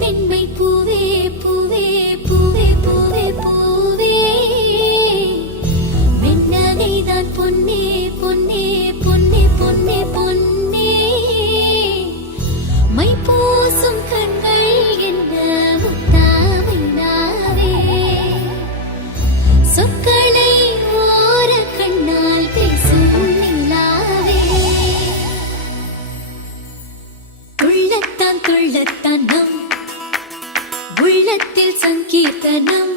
மென்மை பூவே பூவே பூவே பூவே பூவே மென்னகைதான் பொன்னே பொன்னே பொன்னே பொன்னே பொன்னே மை பூசும் கண்கள் என்ன முத்தாமைனாவே சொற்களை ஓர கண்ணால் பேசும் நிலாவே துள்ளத்தான் துள்ளத்தான் நம் உள்ளத்தில் சங்கீர்த்தனம்